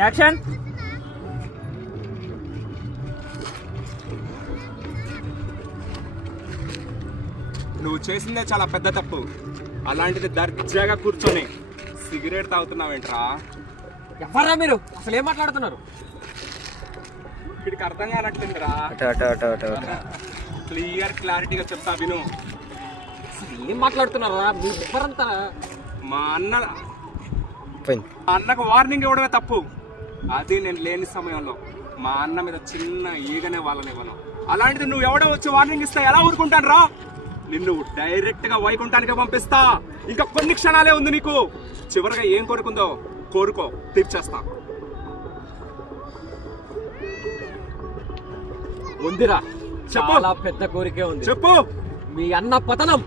Action. నువ్వు చేసిందే చాలా పెద్ద తప్పు. అలాంటిది దర్జాగా కూర్చొని సిగరెట్ తాగుతున్నావేంట్రా? ఎవర్రా మీరు? అసలు ఏం మాట్లాడుతున్నారు? వీడికి అర్థం కానట్లేదురా. క్లియర్ క్లారిటీగా చెప్తా విను. ఏం మాట్లాడుతున్నారా మీరు? ఎవరంతా? మా అన్నకు వార్నింగ్ ఇవ్వడమే తప్పు. అది నేను లేని సమయంలో మా అన్న మీద చిన్న ఈగనే వాళ్ళనివ్వను. అలాంటిది నువ్వు ఎవడో వచ్చి వార్నింగ్ ఇస్తా ఎలా ఊరుకుంటాను రా? నిన్ను డైరెక్ట్ గా వైకుంఠానికి పంపిస్తా. ఇంకా కొన్ని క్షణాలే ఉంది నీకు. చివరిగా ఏం కోరుకుందో కోరుకో, తీర్చేస్తా. ఉందిరా, చెప్పు. చాలా పెద్ద కోరికే ఉంది. చెప్పు. మీ అన్న పతనం.